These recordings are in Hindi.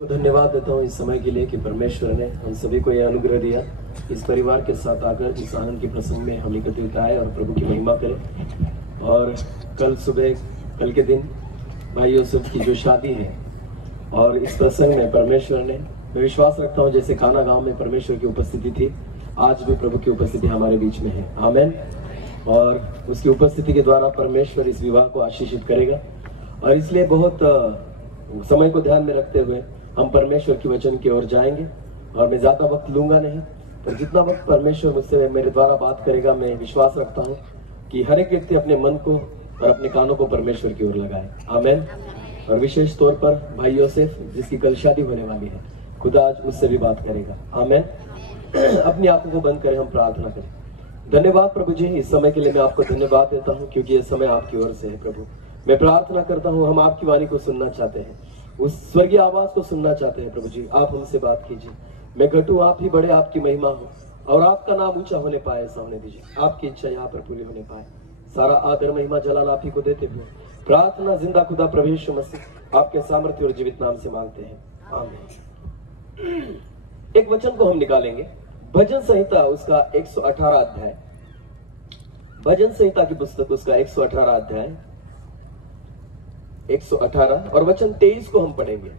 धन्यवाद देता हूँ इस समय के लिए कि परमेश्वर ने हम सभी को यह अनुग्रह दिया इस परिवार के साथ आकर इस आनंद के प्रसंग में हम एकत्रित आए और प्रभु की महिमा करें। और कल सुबह कल के दिन भाई यूसुफ की जो शादी है और इस प्रसंग में परमेश्वर ने, मैं विश्वास रखता हूँ जैसे काना गांव में परमेश्वर की उपस्थिति थी, आज भी प्रभु की उपस्थिति हमारे बीच में है। आमेन। और उसकी उपस्थिति के द्वारा परमेश्वर इस विवाह को आशीषित करेगा। और इसलिए बहुत समय को ध्यान में रखते हुए हम परमेश्वर की वचन की ओर जाएंगे। और मैं ज्यादा वक्त लूंगा नहीं, पर जितना वक्त परमेश्वर मुझसे मेरे द्वारा बात करेगा, मैं विश्वास रखता हूँ कि हर एक व्यक्ति अपने मन को और अपने कानों को परमेश्वर की ओर लगाए। आमेन। और विशेष तौर पर भाई यूसुफ जिसकी कल शादी होने वाली है, खुदा आज उससे भी बात करेगा। आमेन। अपनी आंखों को बंद करें, हम प्रार्थना करें। धन्यवाद प्रभु जी, इस समय के लिए मैं आपको धन्यवाद देता हूँ क्योंकि यह समय आपकी ओर से है। प्रभु मैं प्रार्थना करता हूँ, हम आपकी वाणी को सुनना चाहते हैं, उस स्वर्गीय आवाज को सुनना चाहते हैं। प्रभु जी आप हमसे बात कीजिए। मैं घटूं, आप ही बड़े, आपकी महिमा हो और आपका नाम ऊंचा होने पाए, ऐसा होने दीजिए। आपकी इच्छा यहाँ पर पूरी होने पाए। सारा आदर महिमा जलाल आप ही को देते हुए प्रार्थना जिंदा खुदा प्रभु यीशु मसीह आपके सामर्थ्य और जीवित नाम से मांगते हैं। आमीन। एक वचन को हम निकालेंगे, भजन संहिता उसका 118 अध्याय, भजन संहिता की पुस्तक उसका 118 अध्याय 118 और वचन 23 को हम पढ़ेंगे।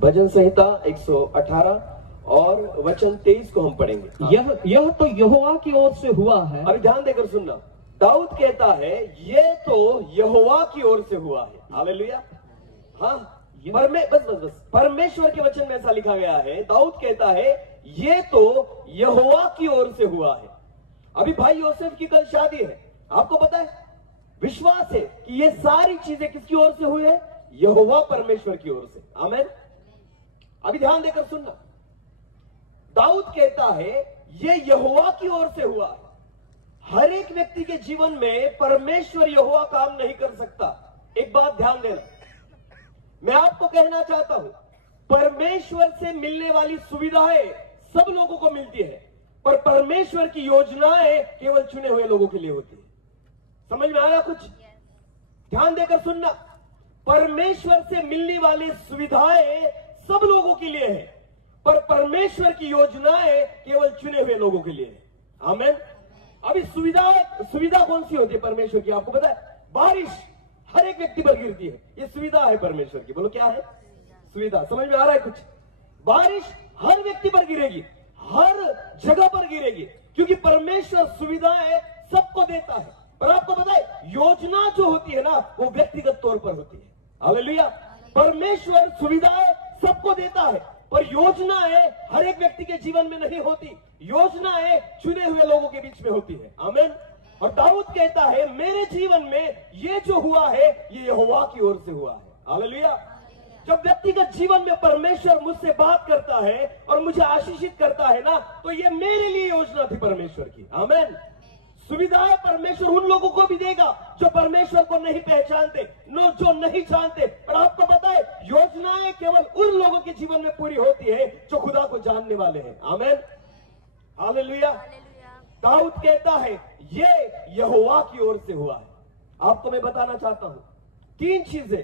भजन संहिता 118 और वचन 23 को हम पढ़ेंगे। यह तो यहोवा की ओर से हुआ है। अभी ध्यान देकर सुनना। दाऊद कहता है ये तो यहोवा की ओर से हुआ है। हालेलुया। हाँ, बस परमेश्वर के वचन में ऐसा लिखा गया है। दाऊद कहता है ये तो यहोवा की ओर से हुआ है। अभी भाई यूसुफ की कल शादी है, आपको पता है, विश्वास है कि ये सारी चीजें किसकी ओर से हुई है? यहोवा परमेश्वर की ओर से। आमेन। अभी ध्यान देकर सुनना। दाऊद कहता है ये यहोवा की ओर से हुआ है। हर एक व्यक्ति के जीवन में परमेश्वर यहोवा काम नहीं कर सकता। एक बात ध्यान देना, मैं आपको कहना चाहता हूं, परमेश्वर से मिलने वाली सुविधाएं सब लोगों को मिलती है, पर परमेश्वर की योजनाएं केवल चुने हुए लोगों के लिए होती है। समझ में आया कुछ? ध्यान देकर सुनना। परमेश्वर से मिलने वाली सुविधाएं सब लोगों के लिए है, पर परमेश्वर की योजनाएं केवल चुने हुए लोगों के लिए है। आमेन। अभी सुविधा कौन सी होती है परमेश्वर की? आपको पता है, बारिश हर एक व्यक्ति पर गिरती है, ये सुविधा है परमेश्वर की। बोलो क्या है? सुविधा। समझ में आ रहा है कुछ? बारिश हर व्यक्ति पर गिरेगी, हर जगह पर गिरेगी, क्योंकि परमेश्वर सुविधाएं सबको देता है। पर आपको पता है योजना जो होती है ना, वो व्यक्तिगत तौर पर होती है। हालेलुया। परमेश्वर सुविधाएं सबको देता है, पर योजनाएं हर एक व्यक्ति के जीवन में नहीं होती। योजनाएं चुने हुए लोगों के बीच में होती है। आमीन। और दाऊद कहता है मेरे जीवन में ये जो हुआ है ये यहोवा की ओर से हुआ है। हालेलुया। जब व्यक्तिगत जीवन में परमेश्वर मुझसे बात करता है और मुझे आशीषित करता है ना, तो ये मेरे लिए योजना थी परमेश्वर की। आमीन। सुविधाएं परमेश्वर उन लोगों को भी देगा जो परमेश्वर को नहीं पहचानते, जो नहीं जानते। पर आपको पता है योजनाएं केवल उन लोगों के जीवन में पूरी होती है जो खुदा को जानने वाले हैं। आमीन। हालेलुया। दाऊद कहता है ये यहोवा की ओर से हुआ है। आपको मैं बताना चाहता हूं, 3 चीजें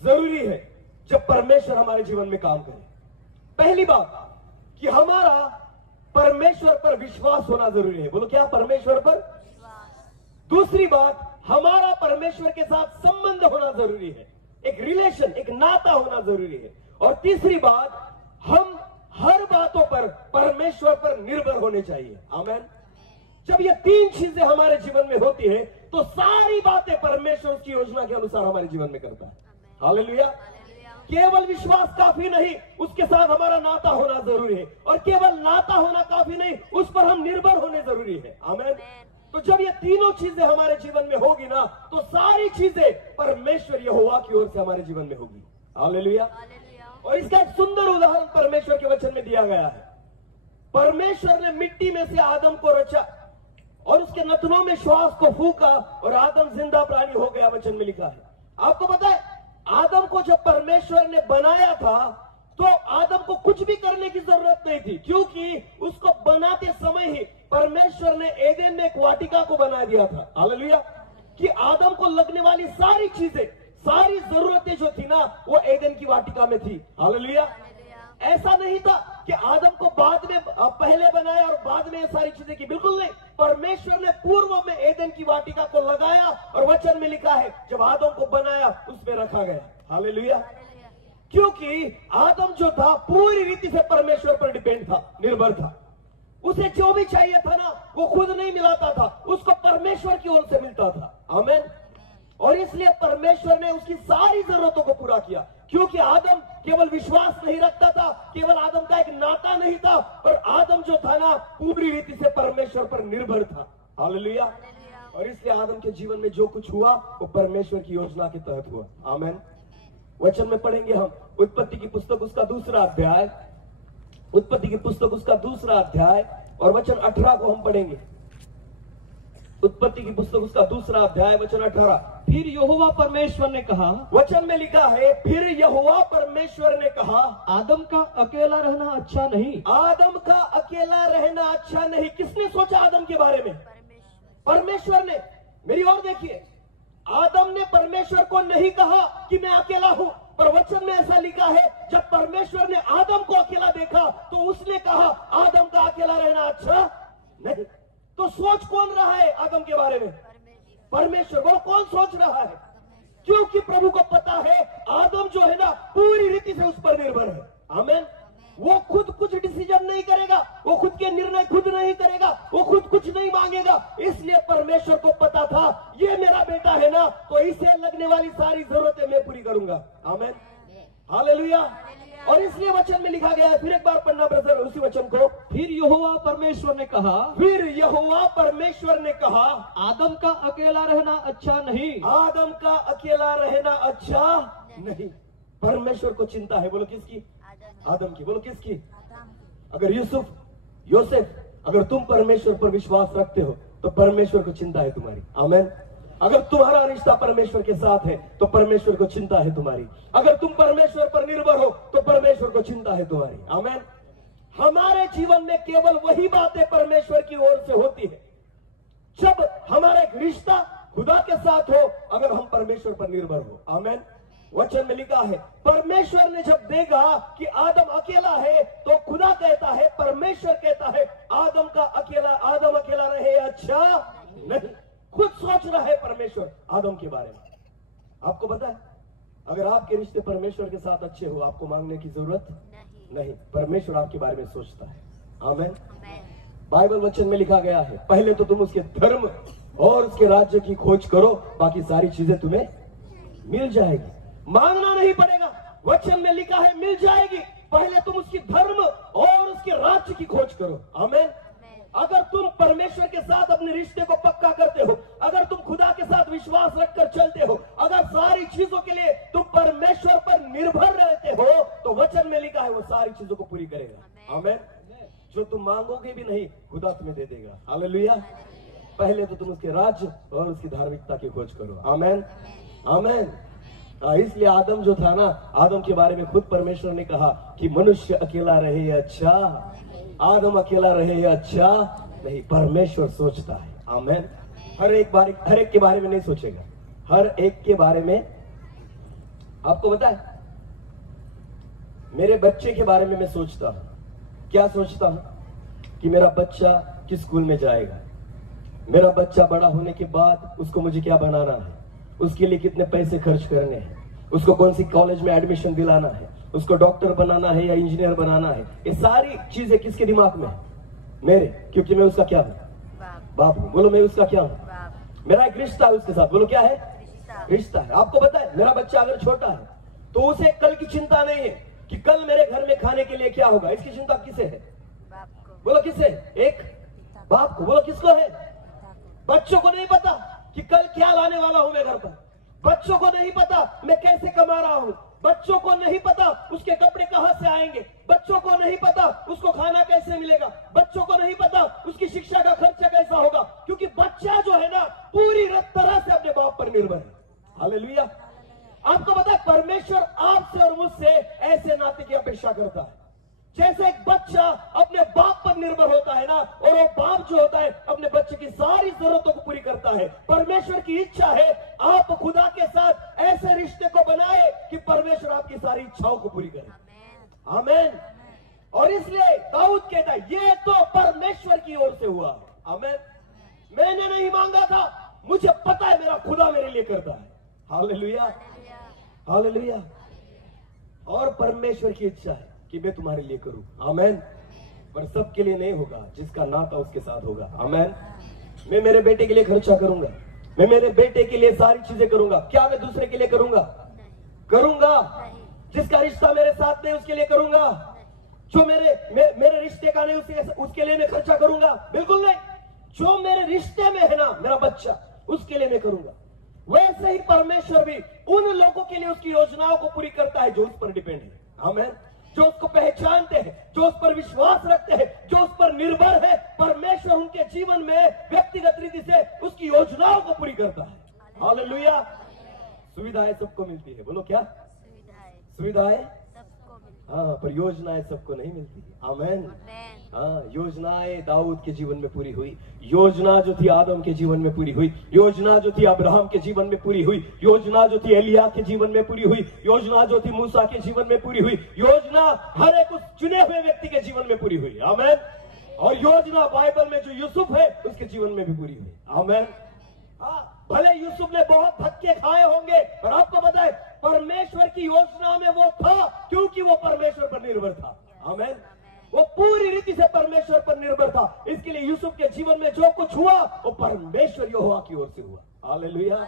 जरूरी है जब परमेश्वर हमारे जीवन में काम करे। पहली बात कि हमारा परमेश्वर पर विश्वास होना जरूरी है। बोलो क्या? परमेश्वर पर विश्वास। दूसरी बात, हमारा परमेश्वर के साथ संबंध होना जरूरी है, एक रिलेशन, एक नाता होना जरूरी है। और तीसरी बात, हम हर बातों पर परमेश्वर पर निर्भर होने चाहिए। आमीन। जब ये 3 चीजें हमारे जीवन में होती है तो सारी बातें परमेश्वर की योजना के अनुसार हमारे जीवन में करता है। हालेलुया। केवल विश्वास काफी नहीं, उसके साथ हमारा नाता होना जरूरी है। और केवल नाता होना काफी नहीं, उस पर हम निर्भर होने जरूरी है। आमीन। तो जब ये तीनों चीजें हमारे जीवन में होगी ना, तो सारी चीजें परमेश्वर यहोवा की ओर से हमारे जीवन में होगी। हालेलुया। और इसका एक सुंदर उदाहरण परमेश्वर के वचन में दिया गया है। परमेश्वर ने मिट्टी में से आदम को रचा और उसके नथनों में श्वास को फूका और आदम जिंदा प्राणी हो गया। वचन में लिखा है। आपको पता है आदम को जब परमेश्वर ने बनाया था तो आदम को कुछ भी करने की जरूरत नहीं थी, क्योंकि उसको बनाते समय ही परमेश्वर ने एदेन में एक वाटिका को बना दिया था। हालेलुया। कि आदम को लगने वाली सारी चीजें, सारी जरूरत जरूरतें जो थी ना वो एदन की वाटिका में थी। हालेलुया। ऐसा नहीं था कि आदम को बाद में पहले बनाया और बाद में ये सारी चीजें की, बिल्कुल नहीं। परमेश्वर ने पूर्व में एदन की वाटिका को लगाया और वचन में लिखा है जब आदम को बनाया उसमें रखा गया। हालेलुया। क्योंकि आदम जो था पूरी रीति से परमेश्वर पर डिपेंड था, निर्भर था। उसे जो भी चाहिए था ना वो खुद नहीं मिलाता था, उसको परमेश्वर की ओर से मिलता था। आमीन। और इसलिए परमेश्वर ने उसकी सारी जरूरतों को पूरा किया, क्योंकि आदम केवल विश्वास नहीं रखता था, केवल आदम का एक नाता नहीं था, पर आदम जो था ना पूरी रीति से परमेश्वर पर निर्भर था। हालेलुया। और इसलिए आदम के जीवन में जो कुछ हुआ वो परमेश्वर की योजना के तहत हुआ। आमीन। वचन में पढ़ेंगे हम उत्पत्ति की पुस्तक उसका दूसरा अध्याय, उत्पत्ति की पुस्तक उसका दूसरा अध्याय और वचन 18 को हम पढ़ेंगे। उत्पत्ति की पुस्तक उसका दूसरा अध्याय वचन 18। फिर यहोवा परमेश्वर ने कहा, वचन में लिखा है फिर यहोवा परमेश्वर ने कहा, आदम का अकेला रहना अच्छा नहीं। आदम का अकेला रहना अच्छा नहीं। किसने सोचा आदम के बारे में? परमेश्वर ने। मेरी ओर देखिए, आदम ने परमेश्वर को नहीं कहा कि मैं अकेला हूं, पर वचन में ऐसा लिखा है जब परमेश्वर ने आदम को अकेला देखा तो उसने कहा आदम का अकेला रहना अच्छा नहीं। तो सोच कौन रहा है आदम के बारे में? परमेश्वर। वो कौन सोच रहा है? क्योंकि प्रभु को पता है आदम जो है ना पूरी रीति से उस पर निर्भर है। आमीन। वो खुद कुछ डिसीजन नहीं करेगा, वो खुद के निर्णय खुद नहीं करेगा, वो खुद कुछ नहीं मांगेगा। इसलिए परमेश्वर को पता था ये मेरा बेटा है ना तो इसे लगने वाली सारी जरूरतें मैं पूरी करूंगा। आमीन। हालेलुया। और इसलिए वचन में लिखा गया है, फिर एक बार पढ़ना ब्रदर उसी वचन को। फिर यहोवा परमेश्वर ने कहा, फिर यहोवा परमेश्वर ने कहा, आदम का अकेला रहना अच्छा नहीं। आदम का अकेला रहना अच्छा नहीं। परमेश्वर को चिंता है। बोलो किसकी? आदम की। बोलो किसकी? अगर योसेफ अगर तुम परमेश्वर पर विश्वास रखते हो तो परमेश्वर को चिंता है तुम्हारी। आमीन। अगर तुम्हारा रिश्ता परमेश्वर के साथ है तो परमेश्वर को चिंता है तुम्हारी। अगर तुम परमेश्वर पर निर्भर हो तो परमेश्वर को चिंता है तुम्हारी। आमीन। हमारे जीवन में केवल वही बातें परमेश्वर की ओर से होती है जब हमारा एक रिश्ता खुदा के साथ हो, अगर हम परमेश्वर पर निर्भर हो। आमीन। वचन में लिखा है परमेश्वर ने जब देखा कि आदम अकेला है तो खुदा कहता है, परमेश्वर कहता है आदम अकेला रहे अच्छा नहीं। खुद सोच रहा है परमेश्वर आदम के बारे में। आपको पता है अगर आपके रिश्ते परमेश्वर के साथ अच्छे हो आपको मांगने की जरूरत नहीं। परमेश्वर आपके बारे में सोचता है। आमीन। बाइबल वचन में लिखा गया है पहले तो तुम उसके धर्म और उसके राज्य की खोज करो, बाकी सारी चीजें तुम्हें मिल जाएगी। मांगना नहीं पड़ेगा। वचन में लिखा है मिल जाएगी। पहले तुम उसकी धर्म और उसके राज्य की खोज करो। आमीन। अगर तुम परमेश्वर के साथ अपने रिश्ते को पक्का करते हो, अगर तुम खुदा के साथ विश्वास रखकर चलते हो, अगर सारी चीजों के लिए तुम परमेश्वर पर निर्भर रहते हो तो वचन में लिखा है वो सारी चीजों को पूरी करेगा। आमीन। जो तुम मांगोगे भी नहीं खुदा तुम्हें दे देगा। हालेलुया। पहले तो तुम उसके राज्य और उसकी धार्मिकता की खोज करो। आमीन। आमीन। इसलिए आदम जो था ना, आदम के बारे में खुद परमेश्वर ने कहा कि मनुष्य अकेला रहे अच्छा, आदम अकेला रहे अच्छा नहीं। परमेश्वर सोचता है। आमीन। हर एक के बारे में नहीं सोचेगा, हर एक के बारे में। आपको पता है मेरे बच्चे के बारे में मैं सोचता हूं। क्या सोचता हूं? कि मेरा बच्चा किस स्कूल में जाएगा, मेरा बच्चा बड़ा होने के बाद उसको मुझे क्या बनाना है, उसके लिए कितने पैसे खर्च करने हैं, उसको कौन सी कॉलेज में एडमिशन दिलाना है, उसको डॉक्टर बनाना है या इंजीनियर बनाना है। ये सारी चीजें किसके दिमाग में है? मेरे। क्योंकि मैं उसका क्या हूं? बाप हूं। बोलो मैं उसका क्या हूं? मेरा एक रिश्ता है उसके साथ। बोलो क्या है? रिश्ता है। आपको पता है मेरा बच्चा अगर छोटा है तो उसे कल की चिंता नहीं है कि कल मेरे घर में खाने के लिए क्या होगा। इसकी चिंता किसे है? बोलो किसे? एक बाप को। बोलो किसको है? बच्चों को नहीं पता कि कल क्या लाने वाला हूं मैं घर पर। बच्चों को नहीं पता मैं कैसे कमा रहा हूं। बच्चों को नहीं पता उसके कपड़े कहां से आएंगे। बच्चों को नहीं पता उसको खाना कैसे मिलेगा। बच्चों को नहीं पता उसकी शिक्षा का खर्चा कैसा होगा, क्योंकि बच्चा जो है ना पूरी तरह से अपने बाप पर निर्भर है। हालेलुया। आपको पता है परमेश्वर आपसे और मुझसे ऐसे नाते की अपेक्षा करता है जैसे एक बच्चा अपने बाप पर निर्भर होता है ना, और वो बाप जो होता है अपने बच्चे की सारी जरूरतों को पूरी करता है। परमेश्वर की इच्छा है आप खुदा के साथ ऐसे रिश्ते को बनाए आपकी सारी इच्छाओं को पूरी करे। आमीन। और इसलिए दाऊद कहता है ये तो परमेश्वर की ओर से हुआ है। आमीन। मैंने नहीं मांगा था, मुझे पता है मेरा खुदा मेरे लिए करता है। Hallelujah, hallelujah. और परमेश्वर की इच्छा है कि मैं तुम्हारे लिए करूं। आमीन। पर सबके लिए नहीं होगा, जिसका नाता उसके साथ होगा। आमीन। मैं मेरे बेटे के लिए खर्चा करूंगा, मैं मेरे बेटे के लिए सारी चीजें करूंगा। क्या मैं दूसरे के लिए करूंगा? करूंगा। जिसका रिश्ता मेरे साथ नहीं उसके लिए करूंगा। जो मेरे रिश्ते का नहीं उसके लिए मैं खर्चा करूंगा? बिल्कुल नहीं। जो मेरे रिश्ते में है ना, मेरा बच्चा, उसके लिए मैं करूंगा। वैसे ही परमेश्वर भी उन लोगों के लिए उसकी योजनाओं को पूरी करता है जो उस पर डिपेंड है। आमीन। जो उसको पहचानते हैं, जो उस पर विश्वास रखते हैं, जो उस पर निर्भर है, परमेश्वर उनके जीवन में व्यक्तिगत रीति से उसकी योजनाओं को पूरी करता है। हालेलुया। सुविधाएं सबको मिलती है। बोलो क्या सुविधाएं? हाँ, पर योजनाएं सबको नहीं मिलती। आमीन। हाँ, योजनाएं दाऊद के जीवन में पूरी हुई। योजना जो थी आदम के जीवन में पूरी हुई। योजना जो थी अब्राहम के जीवन में पूरी हुई। योजना जो थी एलिया के जीवन में पूरी हुई। योजना जो थी मूसा के जीवन में पूरी हुई। योजना हर एक उस चुने हुए व्यक्ति के जीवन में पूरी हुई। आमीन। और योजना बाइबल में जो यूसुफ है उसके जीवन में भी पूरी हुई। आमीन। भले यूसुफ ने बहुत धक्के खाए होंगे, पर आपको पता है परमेश्वर की योजना में वो था, क्योंकि वो परमेश्वर पर निर्भर था। आमीन। वो पूरी रीति से परमेश्वर पर निर्भर था। इसके लिए यूसुफ के जीवन में जो कुछ हुआ वो परमेश्वर यहोवा की ओर से हुआ। हालेलुया।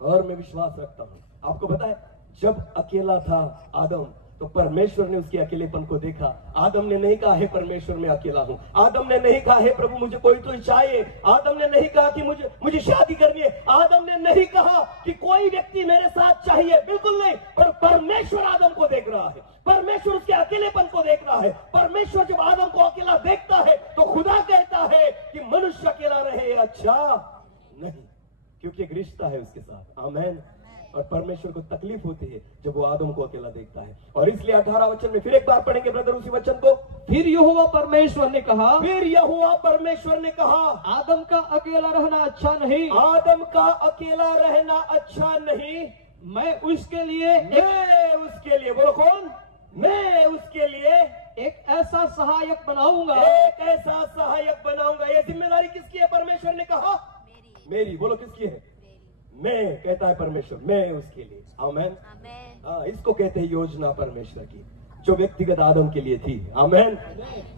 और मैं विश्वास रखता हूं, आपको पता है जब अकेला था आदम, तो परमेश्वर ने उसके अकेलेपन को देखा। आदम ने नहीं कहा है परमेश्वर मैं अकेला हूं। आदम ने नहीं कहा है प्रभु मुझे कोई तो चाहिए। आदम ने नहीं कहा कि मुझे शादी करनी है। आदम ने नहीं कहा कि कोई व्यक्ति मेरे साथ चाहिए। बिल्कुल नहीं। पर परमेश्वर आदम को देख रहा है। परमेश्वर उसके अकेलेपन को देख रहा है। परमेश्वर जब आदम को अकेला देखता है तो खुदा कहता है कि मनुष्य अकेला रहे अच्छा नहीं, क्योंकि एक रिश्ता है उसके साथ। आमीन। और परमेश्वर को तकलीफ होती है जब वो आदम को अकेला देखता है। और इसलिए 18 वचन में फिर एक बार पढ़ेंगे ब्रदर उसी वचन को। फिर यहोवा परमेश्वर ने कहा, फिर यहोवा परमेश्वर ने कहा, आदम का अकेला रहना अच्छा नहीं। आदम का अकेला रहना अच्छा नहीं। मैं उसके लिए बोलो कौन? मैं उसके लिए एक ऐसा सहायक बनाऊंगा। एक ऐसा सहायक बनाऊंगा। ये जिम्मेदारी किसकी है? परमेश्वर ने कहा मेरी। बोलो किसकी है? मैं, कहता है परमेश्वर, मैं उसके लिए। आमीन। हाँ, इसको कहते हैं योजना परमेश्वर की, जो व्यक्तिगत आदम के लिए थी। आमीन।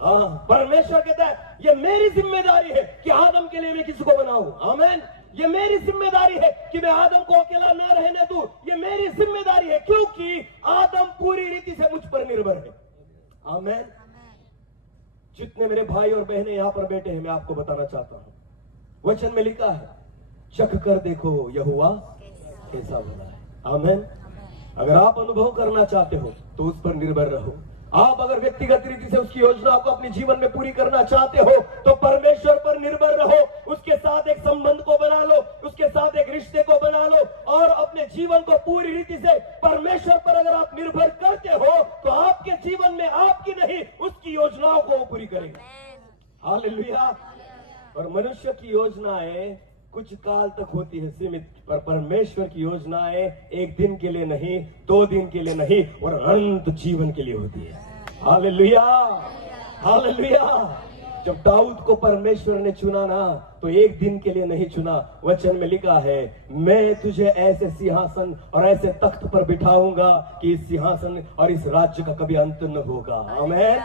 हाँ, परमेश्वर कहता है ये मेरी जिम्मेदारी है कि आदम के लिए मैं किसी को बनाऊं। आमीन। ये मेरी जिम्मेदारी है कि मैं आदम को अकेला ना रहने दूं। ये मेरी जिम्मेदारी है, क्योंकि आदम पूरी रीति से मुझ पर निर्भर है। आमीन। जितने मेरे भाई और बहनें यहाँ पर बैठे हैं, मैं आपको बताना चाहता हूं, वचन में लिखा है चख कर देखो यहोवा कैसा भला है। आमीन। अगर आप अनुभव करना चाहते हो तो उस पर निर्भर रहो। आप अगर व्यक्तिगत रीति से उसकी योजना को अपने जीवन में पूरी करना चाहते हो तो परमेश्वर पर निर्भर रहो। उसके साथ एक संबंध को बना लो, उसके साथ एक रिश्ते को बना लो, और अपने जीवन को पूरी रीति से परमेश्वर पर अगर आप निर्भर करते हो तो आपके जीवन में आपकी नहीं उसकी योजनाओं को वो पूरी करेंगे। हालेलुया। और मनुष्य की योजनाएं कुछ काल तक होती है सीमित, पर परमेश्वर की योजनाएं एक दिन के लिए नहीं, 2 दिन के लिए नहीं, और अनंत जीवन के लिए होती है। Hallelujah, hallelujah. जब दाऊद को परमेश्वर ने चुना ना, तो एक दिन के लिए नहीं चुना। वचन में लिखा है मैं तुझे ऐसे सिंहासन और ऐसे तख्त पर बिठाऊंगा कि इस सिंहासन और इस राज्य का कभी अंत न होगा। आमीन।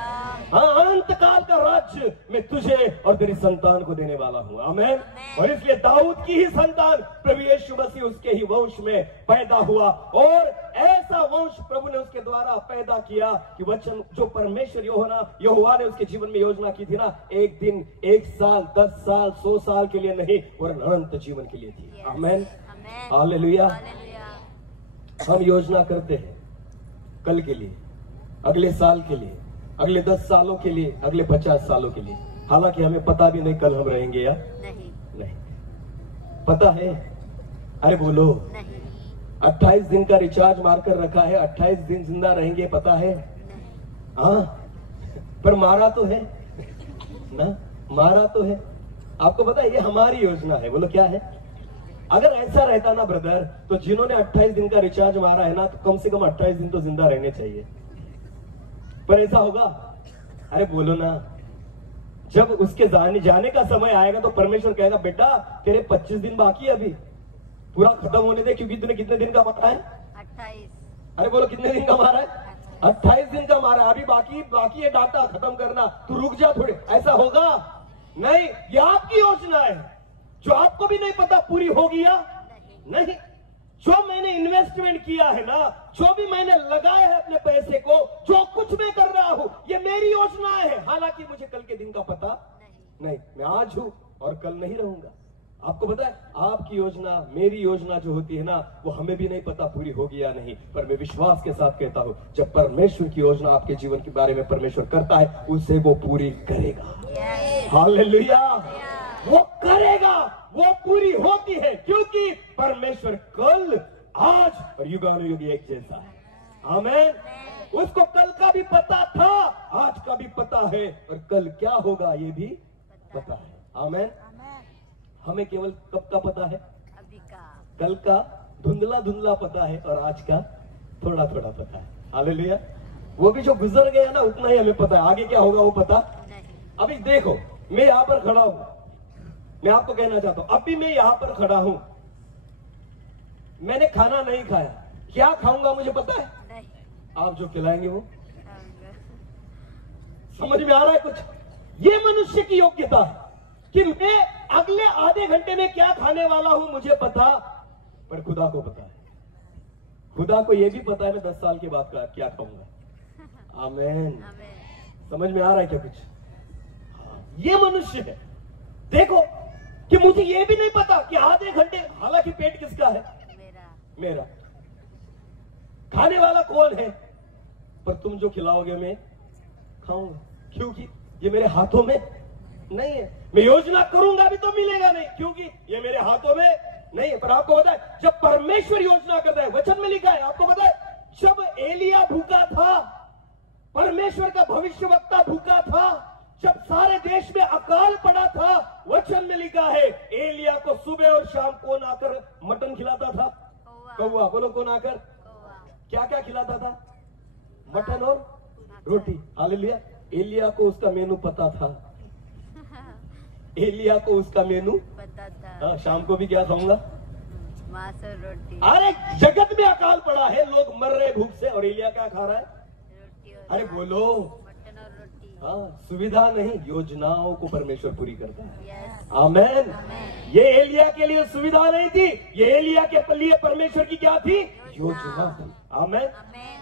हाँ, अनंत काल का राज्य मैं तुझे और तेरी संतान को देने वाला हूँ। आमीन। और इसलिए दाऊद की ही संतान प्रभु यीशु मसीह उसके ही वंश में पैदा हुआ, और ऐसा वंश प्रभु ने उसके द्वारा पैदा किया कि वचन जो परमेश्वर यहोवा ने उसके जीवन में योजना की थी ना, एक दिन, 1 साल, 10 साल, 100 साल के लिए नहीं, और अनंत जीवन के लिए थी। आमीन। हालेलुया। हम योजना करते हैं कल के लिए, अगले साल के लिए, अगले 10 सालों के लिए, अगले 50 सालों के लिए, हालांकि हमें पता भी नहीं कल हम रहेंगे या नहीं। पता है? अरे बोलो। 28 दिन का रिचार्ज मारकर रखा है, 28 दिन जिंदा रहेंगे, पता है? हाँ, पर मारा तो है ना, मारा तो है। आपको पता है ये हमारी योजना है। बोलो क्या है? अगर ऐसा रहता ना ब्रदर, तो जिन्होंने 28 दिन का रिचार्ज मारा है ना, तो कम से कम 28 दिन तो जिंदा रहने चाहिए। पर ऐसा होगा? अरे बोलो ना। जब उसके जाने का समय आएगा तो परमेश्वर कहेगा, बेटा तेरे 25 दिन बाकी है, अभी पूरा खत्म होने दे, क्योंकि तूने कितने दिन का मारा है? 28। अरे बोलो कितने दिन का मारा है? 28 दिन का मारा है, अभी बाकी है डाटा खत्म करना, तू रुक जा थोड़े। ऐसा होगा नहीं। ये आपकी योजना है जो आपको भी नहीं पता पूरी होगी या नहीं। जो मैंने इन्वेस्टमेंट किया है ना, जो भी मैंने लगाया है अपने पैसे को, जो कुछ मैं कर रहा हूं, ये मेरी योजना है। हालांकि मुझे कल के दिन का पता नहीं, मैं आज हूं और कल नहीं रहूंगा। आपको पता है, आपकी योजना, मेरी योजना जो होती है ना, वो हमें भी नहीं पता पूरी होगी या नहीं। पर मैं विश्वास के साथ कहता हूं, जब परमेश्वर की योजना आपके जीवन के बारे में परमेश्वर करता है, उसे वो पूरी करेगा। हालेलुया। वो करेगा, वो पूरी होती है, क्योंकि परमेश्वर कल, आज और युगानुयुग एक जैसा है। आमीन। उसको कल का भी पता था, आज का भी पता है, और कल क्या होगा ये भी पता है। आमीन। हमें केवल कब का पता है? अभी का। कल का धुंधला धुंधला पता है, और आज का थोड़ा थोड़ा पता है। हालेलुया। वो भी जो गुजर गया ना, उतना ही हमें पता है, आगे क्या होगा वो पता नहीं। अभी देखो, मैं यहां पर खड़ा हूं, मैं आपको कहना चाहता हूं, अभी मैं यहां पर खड़ा हूं, मैंने खाना नहीं खाया, क्या खाऊंगा मुझे पता है? नहीं। आप जो खिलाएंगे वो। समझ में आ रहा है कुछ? ये मनुष्य की योग्यता है कि मैं अगले आधे घंटे में क्या खाने वाला हूं मुझे पता, पर खुदा को पता है। खुदा को यह भी पता है मैं 10 साल के बाद का क्या खाऊंगा। आमीन। समझ में आ रहा है क्या कुछ? ये मनुष्य है। देखो कि मुझे ये भी नहीं पता कि आधे घंटे, हालांकि पेट किसका है? मेरा। खाने वाला कौन है? पर तुम जो खिलाओगे मैं खाऊंगा, क्योंकि ये मेरे हाथों में नहीं है। मैं योजना करूंगा भी तो मिलेगा नहीं, क्योंकि ये मेरे हाथों में नहीं है। पर आपको पता है, जब परमेश्वर योजना करता है, वचन में लिखा है, आपको पता है, जब एलिया भूखा था, परमेश्वर का भविष्यवक्ता भूखा था, जब सारे देश में अकाल पड़ा था, वचन में लिखा है, एलिया को सुबह और शाम कौन आकर मटन खिलाता था? कौवा। बोलो कौन आकर? क्या क्या खिलाता था? मटन और रोटी। हालेलुया। एलिया को उसका मेनू पता था। एलिया को उसका मेनू पता था। शाम को भी क्या खाऊंगा? मांस और रोटी। अरे जगत में अकाल पड़ा है, लोग मर रहे भूख से, और एलिया क्या खा रहा है? रोटी और अरे बोलो। मटन और रोटी। हाँ, सुविधा नहीं, योजनाओं को परमेश्वर पूरी करता है। यस। आमीन। ये एलिया के लिए सुविधा नहीं थी, ये एलिया के लिए परमेश्वर की क्या थी? योजना थी। आमीन।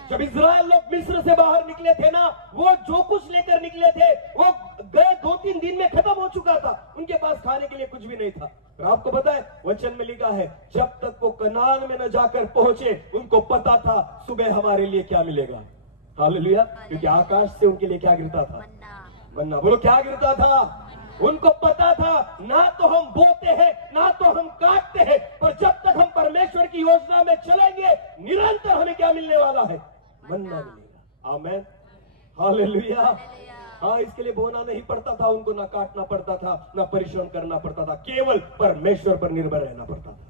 जब इजराइल लोग मिस्र से बाहर निकले थे ना, वो जो कुछ लेकर निकले थे, वो गए 2-3 दिन में खत्म हो चुका था, उनके पास खाने के लिए कुछ भी नहीं था। और आपको पता है, वचन में लिखा है, जब तक वो कनान में न जाकर पहुंचे, उनको पता था सुबह हमारे लिए क्या मिलेगा। हालेलुया। क्योंकि आकाश से उनके लिए क्या गिरता था? मन्ना। बोलो क्या गिरता था? उनको पता था, ना तो हम बोते हैं ना तो हम काटते हैं, पर जब तक हम परमेश्वर की योजना में चलेंगे, निरंतर हमें क्या मिलने वाला है? मन्ना मिलेगा। आमीन। हालेलुया। हाँ, इसके लिए बोना नहीं पड़ता था उनको, ना काटना पड़ता था, ना परिश्रम करना पड़ता था, केवल परमेश्वर पर निर्भर रहना पड़ता था।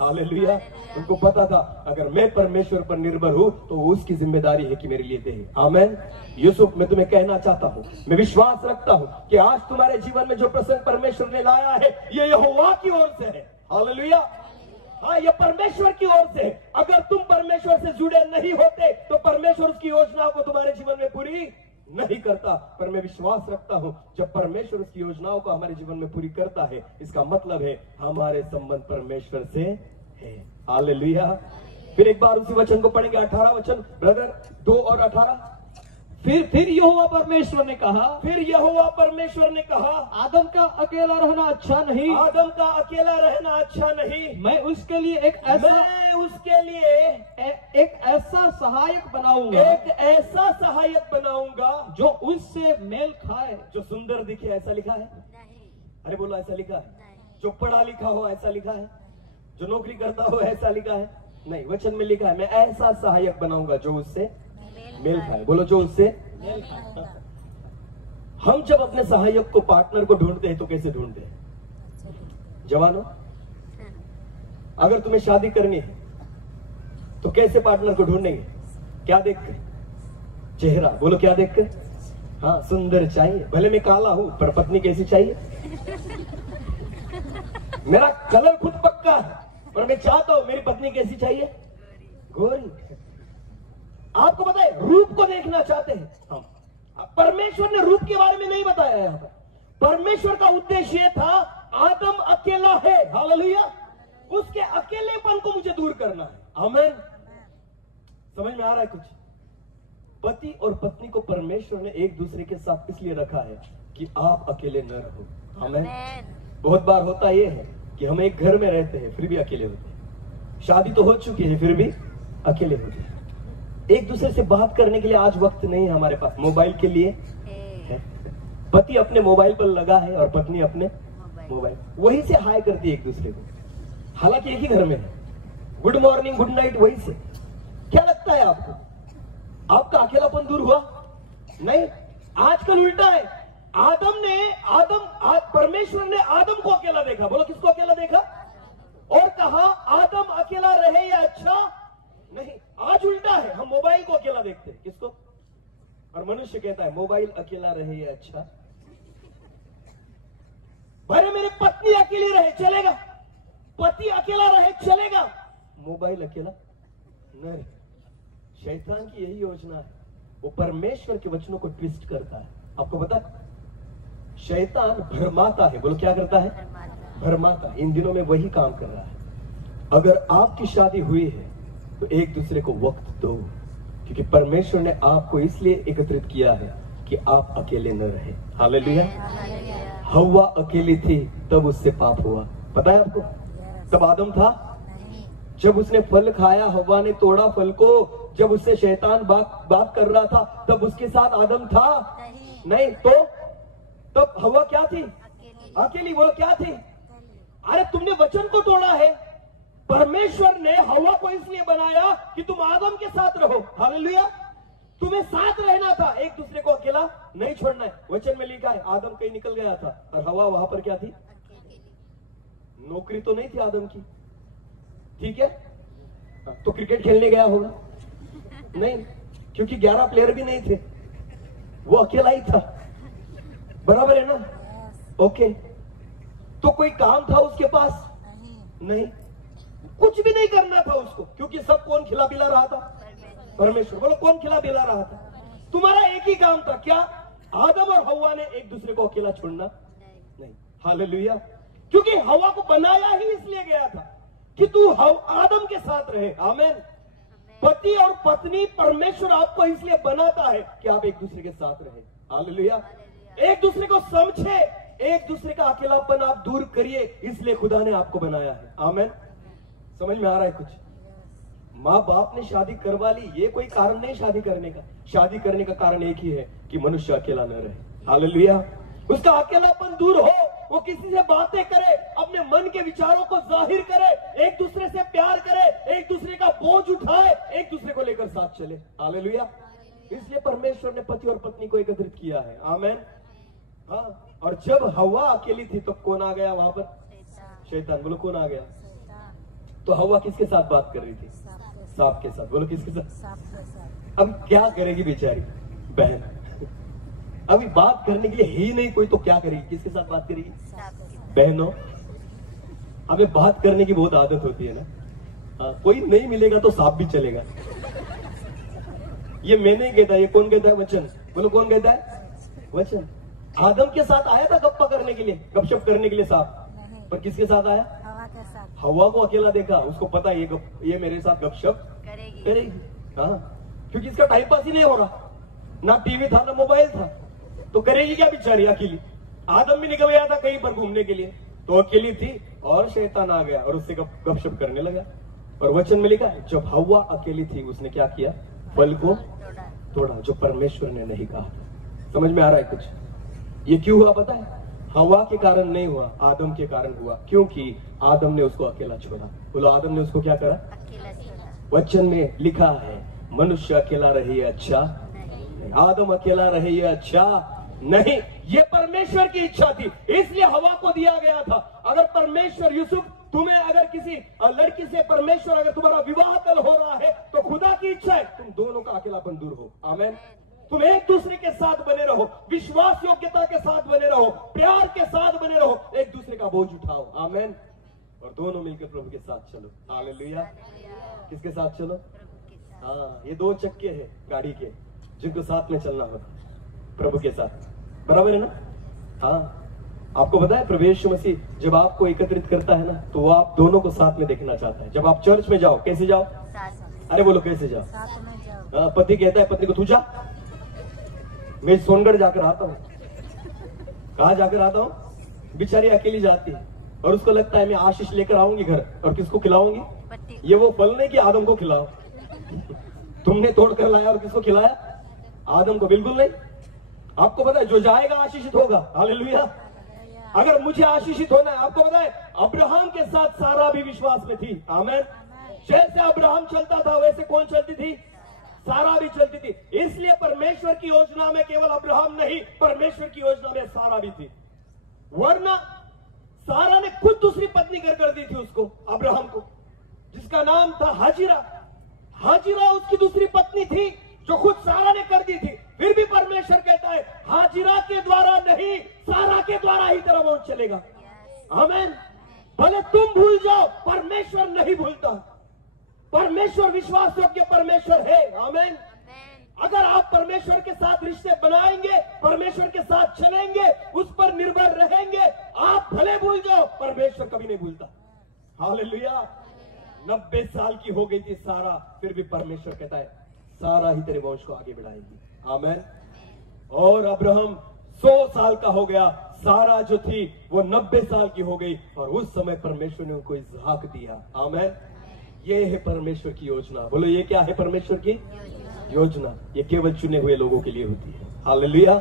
हालेलुया। उनको पता था, अगर मैं परमेश्वर पर निर्भर हूं तो उसकी जिम्मेदारी है कि मेरे लिए दे। आमीन। यूसुफ, मैं तुम्हें कहना चाहता हूं, मैं विश्वास रखता हूं कि आज तुम्हारे जीवन में जो प्रसंग परमेश्वर ने लाया है, ये यहोवा की ओर से है। हालेलुया। हाँ, ये परमेश्वर की ओर से है। अगर तुम परमेश्वर से जुड़े नहीं होते तो परमेश्वर उसकी योजना को तुम्हारे जीवन में पूरी नहीं करता। पर मैं विश्वास रखता हूं, जब परमेश्वर उसकी योजनाओं को हमारे जीवन में पूरी करता है, इसका मतलब है हमारे संबंध परमेश्वर से है। हालेलुया। फिर एक बार उसी वचन को पढ़ेंगे, 18 वचन ब्रदर, 2 और 18। फिर यहोवा परमेश्वर ने कहा, फिर यहोवा परमेश्वर ने कहा, आदम का अकेला रहना अच्छा नहीं। आदम का अकेला रहना अच्छा नहीं। मैं उसके लिए एक ऐसा सहायक बनाऊंगा, एक ऐसा सहायक बनाऊंगा जो उससे मेल खाए। जो सुंदर दिखे, ऐसा लिखा है? नहीं। अरे बोलो, ऐसा लिखा है? नहीं। जो पढ़ा लिखा हो, ऐसा लिखा है? जो नौकरी करता हो, ऐसा लिखा है? नहीं, वचन में लिखा है, मैं ऐसा सहायक बनाऊंगा जो उससे मेल खाए। बोलो, जो उससे मेल खाए। हम जब अपने सहायक को, पार्टनर को ढूंढते हैं तो कैसे ढूंढते हैं? जवानों, अगर तुम्हें शादी करनी है तो कैसे पार्टनर को ढूंढेंगे? क्या देखकर? चेहरा। बोलो क्या देखकर? हाँ, सुंदर चाहिए। भले मैं काला हूं पर पत्नी कैसी चाहिए? मेरा कलर खुद पक्का है पर मैं चाहता हूं मेरी पत्नी कैसी चाहिए? गोरी। आपको पता है रूप को देखना चाहते हैं हम। परमेश्वर ने रूप के बारे में नहीं बताया यहां पर। परमेश्वर का उद्देश्य यह था आदम अकेला है, हालेलुया, उसके अकेलेपन को मुझे दूर करना है। आमीन। समझ में आ रहा है कुछ? पति और पत्नी को परमेश्वर ने एक दूसरे के साथ इसलिए रखा है कि आप अकेले न रहो। आमीन। बहुत बार होता यह है कि हम एक घर में रहते हैं फिर भी अकेले होते हैं। शादी तो हो चुकी है फिर भी अकेले होते हैं। एक दूसरे से बात करने के लिए आज वक्त नहीं है हमारे पास, मोबाइल के लिए है। पति अपने मोबाइल पर लगा है और पत्नी अपने मोबाइल, वही से हाय करती है एक दूसरे को, हालांकि एक ही घर में है। गुड मॉर्निंग गुड नाइट वही से। क्या लगता है आपको? आपका अकेलापन दूर हुआ? नहीं, आजकल उल्टा है। परमेश्वर ने आदम को अकेला देखा। बोलो किसको अकेला देखा? और कहा आदम अकेला रहे या अच्छा नहीं। आज उल्टा है, हम मोबाइल को अकेला देखते हैं। किसको? और मनुष्य कहता है मोबाइल अकेला रहे या अच्छा। भले मेरी पत्नी अकेली रहे चलेगा, पति अकेला रहे चलेगा, मोबाइल अकेला न रहे। शैतान की यही योजना है, वो परमेश्वर के वचनों को ट्विस्ट करता है। आपको पता है शैतान भरमाता है। बोलो क्या करता है? भरमाता। इन दिनों में वही काम कर रहा है। अगर आपकी शादी हुई है तो एक दूसरे को वक्त दो, क्योंकि परमेश्वर ने आपको इसलिए एकत्रित किया है कि आप अकेले न रहे। हालेलुया। हव्वा अकेली थी तब उससे पाप हुआ। पता है आपको? तब आदम था? जब उसने फल खाया, हव्वा ने तोड़ा फल को, जब उससे शैतान बात कर रहा था तब उसके साथ आदम था? नहीं। तो तब हव्वा क्या थी? अकेली। बोलो क्या थी? अरे तुमने वचन को तोड़ा है। परमेश्वर ने हव्वा को इसलिए बनाया कि तुम आदम के साथ रहो। हालेलुया। तुम्हें साथ रहना था, एक दूसरे को अकेला नहीं छोड़ना है। वचन में लिखा है आदम कहीं निकल गया था और हव्वा वहां पर क्या थी? नौकरी तो नहीं थी आदम की, ठीक है? तो क्रिकेट खेलने गया होगा? नहीं, क्योंकि 11 प्लेयर भी नहीं थे, वो अकेला ही था। बराबर है ना? ओके। तो कोई काम था उसके पास? नहीं। कुछ भी नहीं करना था उसको, क्योंकि सब कौन खिला पिला रहा था? परमेश्वर। बोलो कौन खिला पिला रहा था? तुम्हारा एक ही काम था, क्या? आदम और हव्वा ने एक दूसरे को अकेला छोड़ना नहीं। हालेलुया। क्योंकि हव्वा को बनाया ही इसलिए गया था कि तू आदम के साथ रहे। आमीन। पति और पत्नी परमेश्वर आपको इसलिए बनाता है कि आप एक दूसरे के साथ रहे। हालेलुया। एक दूसरे को समझे, एक दूसरे का अकेलापन आप दूर करिए, इसलिए खुदा ने आपको बनाया है। आमीन। समझ में आ रहा है कुछ? माँ बाप ने शादी करवा ली, ये कोई कारण नहीं शादी करने का। शादी करने का कारण एक ही है कि मनुष्य अकेला न रहे। हालेलुया। उसका अकेलापन दूर हो, वो किसी से बातें करे, अपने मन के विचारों को जाहिर करे, एक दूसरे से प्यार करे, एक दूसरे का बोझ उठाए, एक दूसरे को लेकर साथ चले। हालेलुया। इसलिए परमेश्वर ने पति और पत्नी को एकत्रित किया है। आमीन। हाँ। और जब हव्वा अकेली थी तो कौन आ गया वहां पर? शैतान। बोलो कौन आ गया? तो हव्वा किसके साथ बात कर रही थी? सांप के साथ। बोलो किसके साथ? अब क्या करेगी बेचारी बहन? अभी बात करने के लिए ही नहीं कोई, तो क्या करेगी? किसके साथ बात करेगी? बहनों, हमें बात करने की बहुत आदत होती है ना। कोई नहीं मिलेगा तो सांप भी चलेगा। ये मैं नहीं कहता, ये कौन कहता है? वचन। बोलो कौन कहता है? वचन। आदम के साथ आया था गप्पा करने के लिए, गपशप करने के लिए सांप, पर किसके साथ आया? हव्वा को अकेला देखा, उसको पता ये मेरे साथ गपशप करेगी। हाँ, क्योंकि इसका टाइम पास ही नहीं हो रहा, ना टीवी था ना मोबाइल था, तो करेगी क्या बेचारी अकेली? आदम भी निकल गया था कहीं पर घूमने के लिए, तो अकेली थी और शैतान आ गया और उससे गपशप करने लगा। और वचन में लिखा है जब हव्वा अकेली थी उसने क्या किया? फल को तोड़ा, जो परमेश्वर ने नहीं कहा। समझ में आ रहा है कुछ? ये क्यों हुआ पता है? हव्वा के कारण नहीं हुआ, आदम के कारण हुआ, क्योंकि आदम ने उसको अकेला छोड़ा। बोलो आदम ने उसको क्या करा? वचन में लिखा है मनुष्य अकेला रहे अच्छा नहीं, आदम अकेला रहे अच्छा नहीं। ये परमेश्वर की इच्छा थी, इसलिए हव्वा को दिया गया था। अगर परमेश्वर यूसुफ तुम्हें अगर किसी लड़की से परमेश्वर, अगर तुम्हारा विवाह कल हो रहा है तो खुदा की इच्छा है तुम दोनों का अकेलापन दूर हो। आमेन। तुम एक दूसरे के साथ बने रहो, विश्वास योग्यता के साथ बने रहो, प्यार के साथ बने रहो, एक दूसरे का बोझ उठाओ। आमेन। और दोनों मिलकर प्रभु के साथ चलो। हालेलुया। किसके साथ चलो? हाँ, ये दो चक्के हैं गाड़ी के जिनको साथ में चलना होता है, प्रभु के साथ। बराबर है ना? हाँ। आपको पता है प्रभु यीशु मसीह जब आपको एकत्रित करता है ना तो वो आप दोनों को साथ में देखना चाहता है। जब आप चर्च में जाओ, कैसे जाओ? अरे बोलो, कैसे जाओ? साथ में जाओ। पति कहता है पत्नी को, तू जा, मैं सोनगढ़ जाकर आता हूँ। कहा जाकर आता हूँ? बेचारी अकेली जाती है और उसको लगता है मैं आशीष लेकर आऊंगी घर, और किसको खिलाऊंगी? पति। ये वो फल नहीं कि आदम को खिलाओ। तुमने तोड़ कर लाया और किसको खिलाया? आदम को। बिल्कुल नहीं। आपको पता है जो जाएगा आशीषित होगा। हालेलुया। अगर मुझे आशीषित होना है, आपको पता है अब्राहम के साथ सारा भी विश्वास में थी। आमेन। जैसे अब्राहम चलता था वैसे कौन चलती थी? सारा भी चलती थी। इसलिए परमेश्वर की योजना में केवल अब्राहम नहीं, परमेश्वर की योजना में सारा भी थी। वरना सारा ने खुद दूसरी पत्नी कर दी थी उसको, अब्राहम को, जिसका नाम था हाजिरा। हाजिरा उसकी दूसरी पत्नी थी जो खुद सारा ने कर दी थी। फिर भी परमेश्वर कहता है हाजिरा के द्वारा नहीं, सारा के द्वारा ही तेरा वंश चलेगा। आमेन। भले तुम भूल जाओ, परमेश्वर नहीं भूलता। परमेश्वर विश्वास योग्य परमेश्वर है। आमेन। अगर आप परमेश्वर के साथ रिश्ते बनाएंगे, परमेश्वर के साथ चलेंगे, उस पर निर्भर रहेंगे, आप भले भूल जाओ, परमेश्वर कभी नहीं भूलता। हालेलुया। 90 साल की हो गई थी सारा, फिर भी परमेश्वर कहता है सारा ही तेरे वंश को आगे बढ़ाएगी। आमेन। और अब्राहम 100 साल का हो गया, सारा जो थी वो 90 साल की हो गई, और उस समय परमेश्वर ने उनको इसहाक दिया। आमेन। ये है परमेश्वर की योजना। बोलो, ये क्या है परमेश्वर की योजना? ये केवल चुने हुए लोगों के लिए होती है। हालेलुया।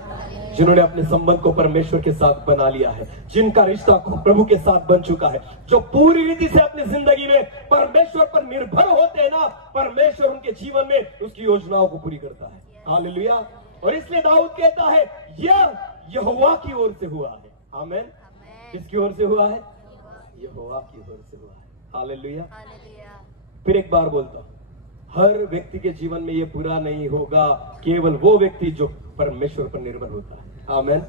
जिन्होंने अपने संबंध को परमेश्वर के साथ बना लिया है, जिनका रिश्ता प्रभु के साथ बन चुका है, जो पूरी रीति से अपनी जिंदगी में परमेश्वर पर निर्भर होते हैं ना, परमेश्वर उनके जीवन में उसकी योजनाओं को पूरी करता है। हालेलुया। और इसलिए दाऊद कहता है यह यहोवा की ओर से हुआ है। आमेन। किसकी ओर से हुआ है? यहोवा की ओर से हुआ है। हालेलुया। फिर एक बार बोलता हूं, हर व्यक्ति के जीवन में ये पूरा नहीं होगा, केवल वो व्यक्ति जो परमेश्वर पर निर्भर होता है। आमेन।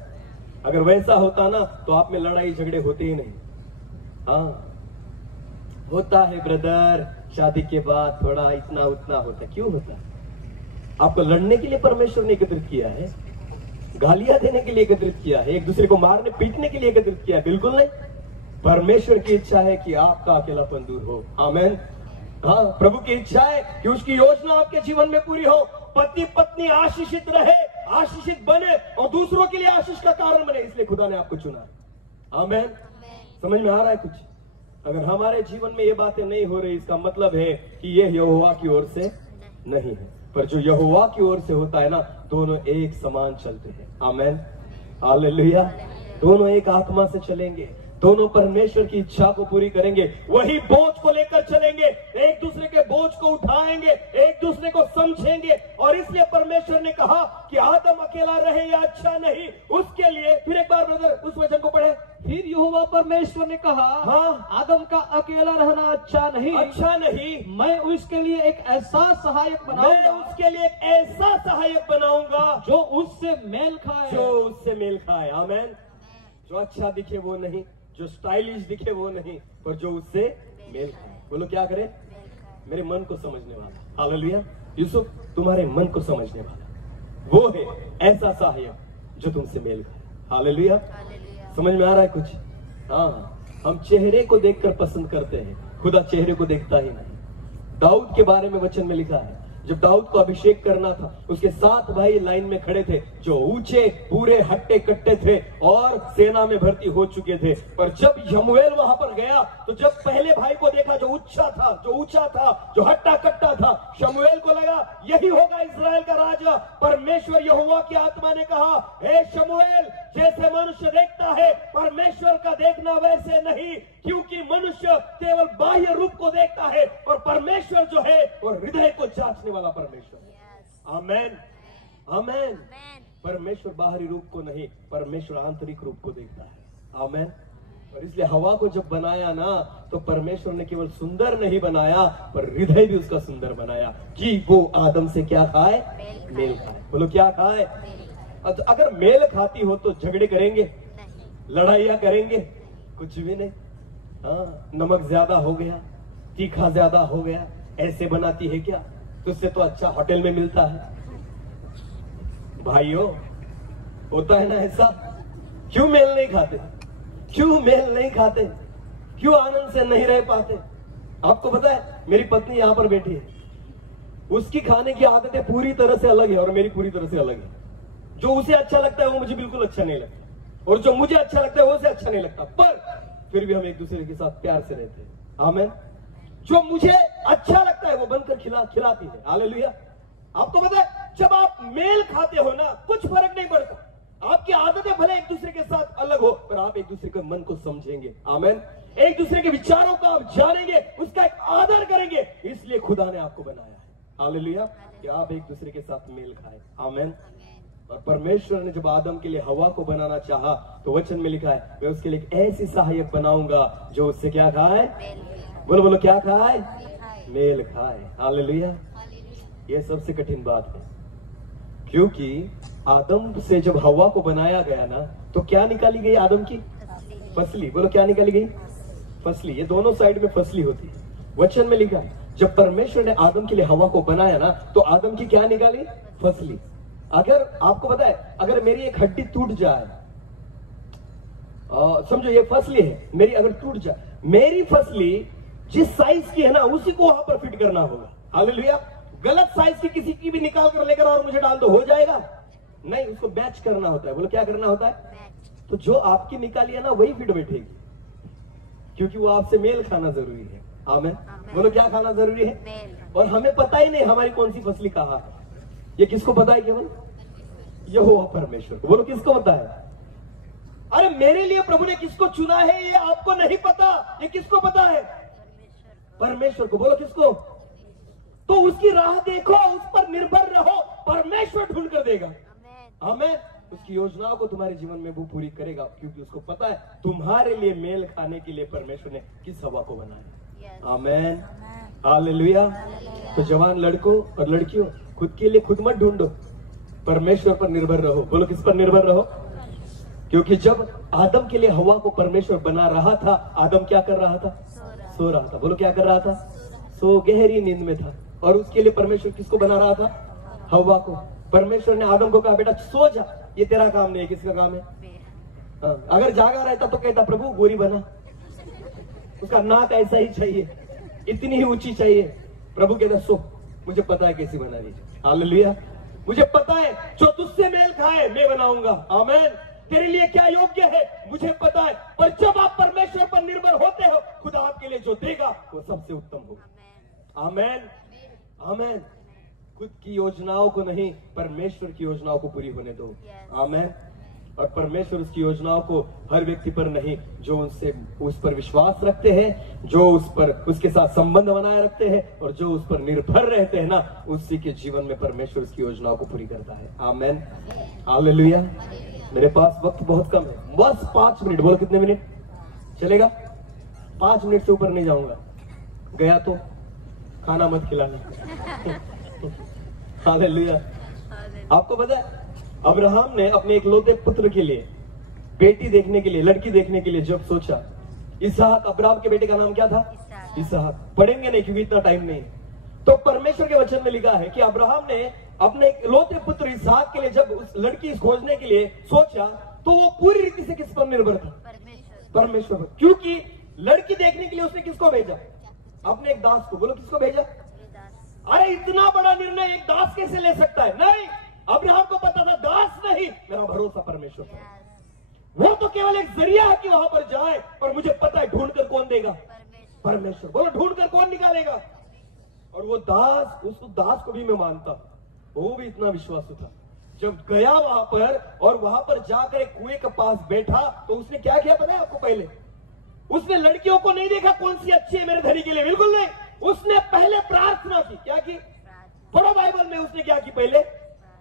अगर वैसा होता ना तो आप में लड़ाई झगड़े होते ही नहीं। हाँ, होता है ब्रदर, शादी के बाद थोड़ा इतना उतना होता। क्यों होता है? आपको लड़ने के लिए परमेश्वर ने एकत्रित किया है, गालियां देने के लिए एकत्रित किया है, एक दूसरे को मारने पीटने के लिए एकत्रित किया है? बिल्कुल नहीं। परमेश्वर की इच्छा है कि आपका अकेलापन दूर हो। आमेन। हाँ, प्रभु की इच्छा है कि उसकी योजना आपके जीवन में पूरी हो। पति पत्नी आशीषित रहे, आशीषित बने और दूसरों के लिए आशीष का कारण बने, इसलिए खुदा ने आपको चुना है। आमेन। समझ में आ रहा है कुछ? अगर हमारे जीवन में ये बातें नहीं हो रही, इसका मतलब है कि ये यहोवा की ओर से नहीं है। पर जो यहोवा की ओर से होता है ना, दोनों एक समान चलते हैं। आमेन। हालेलुया। दोनों एक आत्मा से चलेंगे, दोनों परमेश्वर की इच्छा को पूरी करेंगे, वही बोझ को लेकर चलेंगे, एक दूसरे के बोझ को उठाएंगे, एक दूसरे को समझेंगे। और इसलिए परमेश्वर ने कहा कि आदम अकेला रहे या अच्छा नहीं, उसके लिए फिर एक बार ब्रदर उस वचन को पढ़े। फिर यहोवा परमेश्वर ने कहा, हाँ, आदम का अकेला रहना अच्छा नहीं, अच्छा नहीं, मैं उसके लिए एक ऐसा सहायक मैं बनाऊंगा, उसके लिए एक ऐसा सहायक बनाऊंगा जो उससे मेल खाए। जो उससे मेल खाए। आमेन। जो अच्छा दिखे वो नहीं, जो स्टाइलिश दिखे वो नहीं, पर जो उससे मेल खाए। बोलो क्या करे? मेरे मन को समझने वाला। हालेलुया। यूसुफ, तुम्हारे मन को समझने वाला वो है ऐसा सहायक जो तुमसे मेल खाए। हालेलुया। समझ में आ रहा है कुछ? हाँ, हम चेहरे को देखकर पसंद करते हैं, खुदा चेहरे को देखता ही नहीं। दाऊद के बारे में वचन में लिखा है, जब दाऊद को अभिषेक करना था, उसके 7 भाई लाइन में खड़े थे, जो ऊंचे पूरे हट्टे कट्टे थे और सेना में भर्ती हो चुके थे। पर जब शमूएल वहां पर गया तो जब पहले भाई को देखा जो ऊंचा था, जो हट्टा कट्टा था, शमूएल को लगा यही होगा इस्राएल का राजा। परमेश्वर यहोवा की आत्मा ने कहा, हे शमूएल, जैसे मनुष्य देखता है परमेश्वर का देखना वैसे नहीं, क्योंकि मनुष्य केवल बाह्य रूप को देखता है और परमेश्वर जो है वो हृदय को जांचने वाला परमेश्वर। आमेन। आमेन। परमेश्वर बाहरी रूप को नहीं, परमेश्वर आंतरिक रूप को देखता है। आमेन। और इसलिए हवा को जब बनाया ना तो परमेश्वर ने केवल सुंदर नहीं बनाया पर हृदय भी उसका सुंदर बनाया कि वो आदम से क्या खाए, मेल खाए। बोलो क्या खाए। अगर मेल खाती हो तो झगड़े करेंगे, लड़ाइयां करेंगे, कुछ भी नहीं। हाँ, नमक ज्यादा हो गया, तीखा ज्यादा हो गया, ऐसे बनाती है क्या, तुझसे तो अच्छा होटल में मिलता है। भाइयों, होता है ना ऐसा। क्यों मेल नहीं खाते, क्यों मेल नहीं खाते, क्यों आनंद से नहीं रह पाते। आपको पता है, मेरी पत्नी यहां पर बैठी है, उसकी खाने की आदतें पूरी तरह से अलग है और मेरी पूरी तरह से अलग है। जो उसे अच्छा लगता है वो मुझे बिल्कुल अच्छा नहीं लगता, और जो मुझे अच्छा लगता है वो उसे अच्छा नहीं लगता, पर फिर भी हम एक दूसरे के साथ प्यार से रहते हैं। आमीन। जो मुझे अच्छा लगता है वो बनकर खिलाती है। हालेलुया। आपको पता है, जब आप मेल खाते हो ना, कुछ फर्क नहीं पड़ता। आपकी आदतें भले एक दूसरे के साथ अलग हो, पर आप एक दूसरे के मन को समझेंगे। आमीन। एक दूसरे के विचारों को आप जानेंगे, उसका एक आदर करेंगे। इसलिए खुदा ने आपको बनाया है। हालेलुया, कि आप एक दूसरे के साथ मेल खाए। आमीन। और परमेश्वर ने जब आदम के लिए हवा को बनाना चाहा तो वचन में लिखा है, मैं उसके लिए एक ऐसी सहायक बनाऊंगा जो उससे क्या खाए, बोलो बोलो क्या खाए, मेल खाए। हालेलुया। यह सबसे कठिन बात है, क्योंकि आदम से जब हवा को बनाया गया ना तो क्या निकाली गई आदम की, फसली। बोलो क्या निकाली गई, फसली। ये दोनों साइड में फसली होती है। वचन में लिखा है, जब परमेश्वर ने आदम के लिए हवा को बनाया ना तो आदम की क्या निकाली, फसली। अगर आपको पता है, अगर मेरी एक हड्डी टूट जाए, समझो ये फसली है मेरी, अगर टूट जाए, मेरी फसली जिस साइज की है ना उसी को वहां पर फिट करना होगा। हालेलुया। गलत साइज की किसी की भी निकाल कर लेकर और मुझे डाल दो, हो जाएगा नहीं, उसको मैच करना होता है। बोलो क्या करना होता है। तो जो आपकी निकाली है ना वही फिट बैठेगी, क्योंकि वो आपसे मेल खाना जरूरी है। आमीन। बोलो क्या खाना जरूरी है। और हमें पता ही नहीं हमारी कौन सी फसली कहाँ है। ये किसको पता है, केवल यहोवा परमेश्वर को। बोलो किसको पता है। अरे मेरे लिए प्रभु ने किसको चुना है ये आपको नहीं पता, ये किसको पता है, परमेश्वर को। बोलो किसको। तो उसकी राह देखो, उस पर निर्भर रहो, परमेश्वर ढूंढ कर देगा। आमीन। उसकी योजनाओं को तुम्हारे जीवन में वो पूरी करेगा, क्योंकि उसको पता है तुम्हारे लिए मेल खाने के लिए परमेश्वर ने किस हवा को बनाया। आमीन। हालेलुया। तो जवान लड़कों और लड़कियों, खुद के लिए खुद मत ढूंढो, परमेश्वर पर निर्भर रहो। बोलो किस पर निर्भर रहो। क्योंकि जब आदम के लिए हवा को परमेश्वर बना रहा था, आदम क्या कर रहा था, सो रहा था। बोलो क्या कर रहा था, सो गहरी नींद में था। और उसके लिए परमेश्वर किसको बना रहा था, हवा को। परमेश्वर ने आदम को कहा, बेटा सो जा, ये तेरा काम नहीं है, किसका काम है। अगर जागा रहता तो कहता, प्रभु गोरी बना, उसका नाक ऐसा ही चाहिए, इतनी ही ऊंची चाहिए। प्रभु कहता, सो, मुझे पता है कैसी बना रही। हालेलुया। मुझे पता है जो तुझसे मेल खाए मैं बनाऊंगा। आमीन। तेरे लिए क्या योग्य है मुझे पता है, पर जब आप परमेश्वर पर निर्भर होते हो, खुदा आपके लिए जो देगा वो सबसे उत्तम होगा। आमीन। आमीन। खुद की योजनाओं को नहीं, परमेश्वर की योजनाओं को पूरी होने दो। आमीन। और परमेश्वर उसकी योजनाओं को हर व्यक्ति पर नहीं, जो उनसे उस पर विश्वास रखते हैं, जो उस पर उसके साथ संबंध बनाए रखते हैं और जो उस पर निर्भर रहते हैं ना, उसी के जीवन में परमेश्वर उसकी योजनाओं को पूरी करता है। आमीन। हालेलुया। मेरे पास वक्त बहुत कम है, बस 5 मिनट। बोलो कितने मिनट चलेगा, 5 मिनट से ऊपर नहीं जाऊंगा, गया तो खाना मत खिलाना। हालेलुया। आपको पता है, अब्राहम ने अपने इकलौते पुत्र के लिए बेटी देखने के लिए, लड़की देखने के लिए जब सोचा, इसहाक, अब्राहम के बेटे का नाम क्या था, इसहाक। पढ़ेंगे नहीं क्योंकि इतना टाइम नहीं है। तो परमेश्वर के वचन में लिखा है कि अब्राहम ने अपने इकलौते पुत्र इसहाक के लिए जब उस लड़की खोजने के लिए सोचा, तो वो पूरी रीति से किस पर निर्भर था, परमेश्वर पर। क्योंकि लड़की देखने के लिए उसने किसको भेजा, अपने एक दास को। बोलो किसको भेजा। अरे इतना बड़ा निर्णय एक दास कैसे ले सकता है। नहीं, अब्राहम को पता था दास नहीं, मेरा भरोसा परमेश्वर पर। वो तो केवल एक जरिया है कि वहां पर जाए, और मुझे पता है ढूंढ कर कौन देगा, परमेश्वर। बोलो ढूंढ कर कौन निकालेगा। और वो दास, उस दास को भी मैं मानता, वो भी इतना विश्वासु था। जब गया वहां पर और वहां पर जाकर एक कुएं के पास बैठा, तो उसने क्या किया पता है आपको। पहले उसने लड़कियों को नहीं देखा कौन सी अच्छी है मेरे धनी के लिए, बिल्कुल नहीं। उसने पहले प्रार्थना की। क्या की, पढ़ो बाइबल में, उसने क्या की, पहले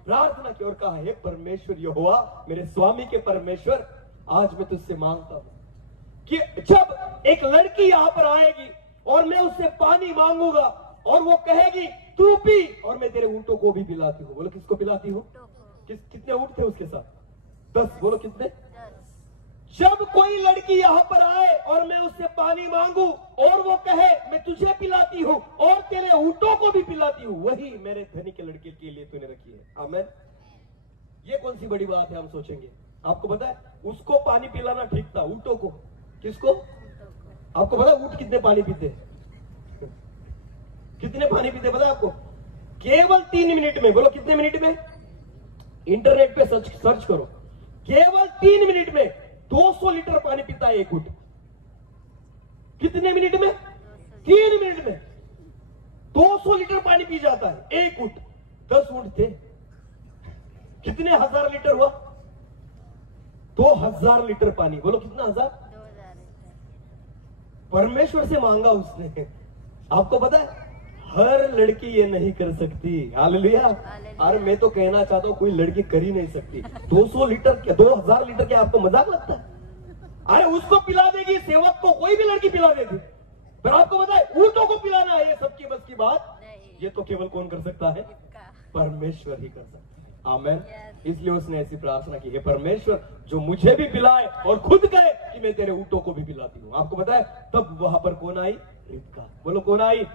प्रार्थना की और कहा, हे परमेश्वर यहोवा, मेरे स्वामी के परमेश्वर, आज मैं तुझसे मांगता हूं कि जब एक लड़की यहां पर आएगी और मैं उससे पानी मांगूंगा और वो कहेगी तू पी, और मैं तेरे ऊंटों को भी पिलाती हूँ। बोलो किसको पिलाती हूँ? कितने ऊंट थे उसके साथ? 10। बोलो कितने? 10। जब कोई लड़की यहां पर आए और मैं उससे पानी मांगू और वो कहे मैं तुझे पिलाती हूँ और तेरे ऊंटों को भी पिलाती हूँ, वही मेरे धनी के लड़के के लिए तूने रखी है। आमेन। ये कौन सी बड़ी बात है? हम सोचेंगे। आपको पता है उसको पानी पिलाना ठीक था, ऊंटों को। किसको? आपको पता है ऊंट कितने पानी पीते? कितने पानी पीते पता है आपको? केवल 3 मिनट में। बोलो कितने मिनट में? इंटरनेट पे सर्च करो। केवल 3 मिनट में 200 लीटर पानी पीता है एक ऊंट। कितने मिनट में? 3 मिनट में 200 लीटर पानी पी जाता है एक ऊंट। 10 ऊंट थे, कितने हजार लीटर हुआ? 2000 लीटर पानी। बोलो कितना हजार? 2000 लीटर। परमेश्वर से मांगा उसने। आपको पता है हर लड़की ये नहीं कर सकती। हालेलुया। अरे मैं तो कहना चाहता हूँ कोई लड़की कर ही नहीं सकती। 200 लीटर क्या 2000 लीटर क्या आपको मजाक लगता है? अरे उसको पिला देगी, सेवक को कोई भी लड़की पिला देगी। पर आपको पता है ऊंटों को पिलाना है ये सबकी बस की बात नहीं। ये तो केवल कौन कर सकता है? इसका। परमेश्वर ही कर सकता है। आमेन। Yes. इसलिए उसने ऐसी प्रार्थना की, हे परमेश्वर जो मुझे भी पिलाए और खुद कहे कि मैं तेरे ऊंटों को भी पिलाती हूँ। आपको पता है तब वहां पर कौन आई? रिबका। बोलो कौन आई?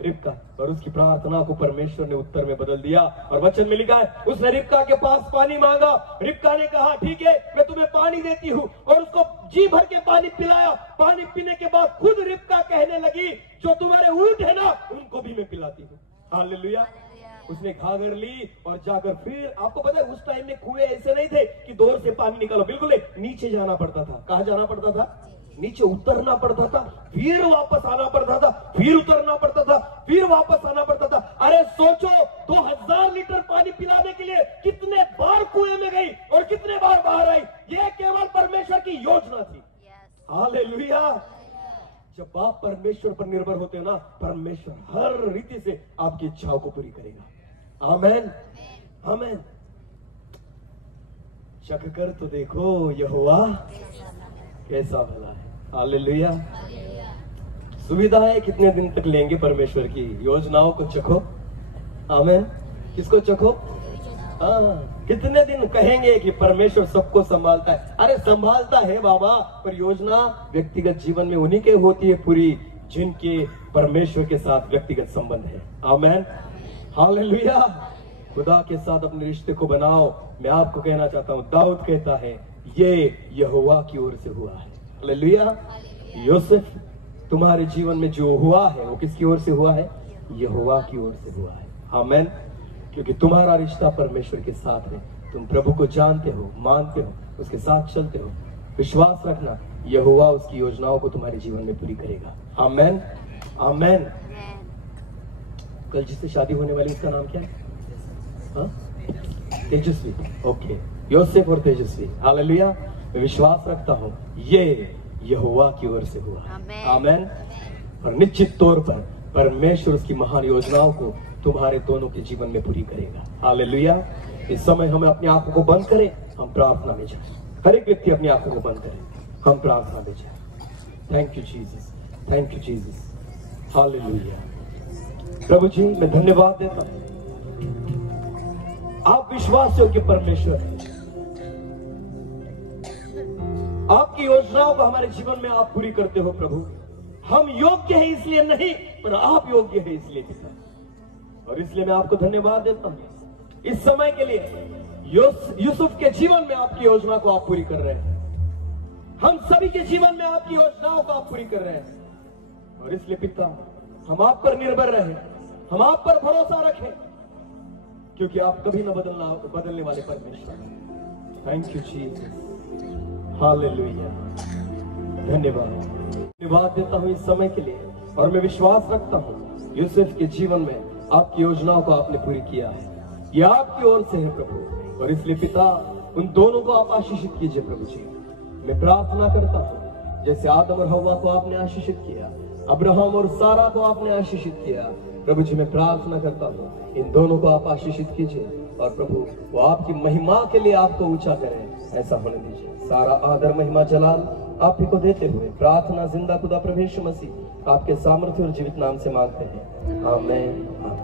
रिबका। और उसकी प्रार्थना को परमेश्वर ने उत्तर में बदल दिया। और वचन में लिखा है उसने रिबका के पास पानी मांगा। रिबका ने कहा ठीक है मैं तुम्हें पानी देती हूँ, और उसको जी भर के पानी पिलाया। पानी पीने के बाद खुद रिबका कहने लगी जो तुम्हारे ऊंट है ना उनको भी मैं पिलाती हूँ। हालेलुया। उसने घाघर ली और जाकर फिर, आपको पता है उस टाइम में कुएं ऐसे नहीं थे कि दूर से पानी निकालो, बिल्कुल नीचे जाना पड़ता था। कहाँ जाना पड़ता था? नीचे उतरना पड़ता था, फिर वापस आना पड़ता था, फिर उतरना पड़ता था, फिर वापस आना पड़ता था। अरे सोचो 2000 लीटर पानी पिलाने के लिए कितने बार कुएं में गई और कितने बार बाहर आई। ये केवल परमेश्वर की योजना थी। हालेलुया। जब आप परमेश्वर पर निर्भर होते हो ना, परमेश्वर हर रीति से आपकी इच्छाओं को पूरी करेगा। आमेन। आमेन। चख कर तो देखो यहोवा कैसा भला है। हालेलुया। सुविधाएं कितने दिन तक लेंगे परमेश्वर की योजनाओं को चखो। आमेन। किसको चखो? हाँ। कितने दिन कहेंगे कि परमेश्वर सबको संभालता है? अरे संभालता है बाबा, पर योजना व्यक्तिगत जीवन में उन्हीं के होती है पूरी जिनके परमेश्वर के साथ व्यक्तिगत संबंध है। आमेन। हालेलुया। खुदा के साथ अपने रिश्ते को बनाओ। मैं आपको कहना चाहता हूँ दाऊद कहता है ये यहोवा की ओर से हुआ है। हालेलुया। यूसुफ तुम्हारे जीवन में जो हुआ है वो किसकी ओर से हुआ है? यहोवा की ओर से हुआ है। आमेन। क्योंकि तुम्हारा रिश्ता परमेश्वर के साथ है। तुम प्रभु को जानते हो, मानते हो, उसके साथ चलते हो। विश्वास रखना यहोवा उसकी योजनाओं को तुम्हारे जीवन में पूरी करेगा। आमेन। आमेन। कल जिससे शादी होने वाली उसका नाम क्या है? हाँ? तेजस्वी। ओके। यूसुफ और तेजस्वी। हालेलुया। मैं विश्वास रखता हूँ ये यहोवा की ओर से हुआ। आमेन। और निश्चित तौर पर परमेश्वर उसकी महान योजनाओं को तुम्हारे दोनों के जीवन में पूरी करेगा। हालेलुया। इस समय हमें अपनी आंखों को बंद करें, हम प्रार्थना में जाएं। हर एक व्यक्ति अपनी आंखों को बंद करे, हम प्रार्थना में जाएं। Thank you Jesus, thank you Jesus. Hallelujah. प्रभु जी मैं धन्यवाद देता हूं, आप विश्वास योग्य परमेश्वर हैं। आपकी योजनाओं को हमारे जीवन में आप पूरी करते हो प्रभु। हम योग्य हैं इसलिए नहीं, पर आप योग्य हैं इसलिए पिता। और इसलिए मैं आपको धन्यवाद देता हूं इस समय के लिए। यूसुफ के जीवन में आपकी योजना को आप पूरी कर रहे हैं। हम सभी के जीवन में आपकी योजनाओं को आप पूरी कर रहे हैं। और इसलिए पिता हम आप पर निर्भर रहे, हम आप पर भरोसा रखें, क्योंकि आप कभी न बदलने वाले परमेश्वर। Thank you Jesus. हालेलुया। धन्यवाद देता हूं इस समय के लिए। और मैं विश्वास रखता हूं यूसुफ के जीवन में आपकी योजनाओं को आपने पूरी किया है। यह आपकी ओर से है प्रभु। और इसलिए पिता उन दोनों को आप आशीषित कीजिए प्रभु जी। मैं प्रार्थना करता हूं जैसे आदम और हव्वा को आपने आशीषित किया, अब्राहम और सारा को आपने आशीषित किया, प्रभु जी मैं प्रार्थना करता हूं इन दोनों को आप आशीषित कीजिए। और प्रभु वो आपकी महिमा के लिए आपको ऊंचा करें, ऐसा होने दीजिए। सारा आदर महिमा जलाल आप ही को देते हुए प्रार्थना जिंदा खुदा प्रभु यीशु मसीह आपके सामर्थ्य और जीवित नाम से मांगते हैं, आमीन।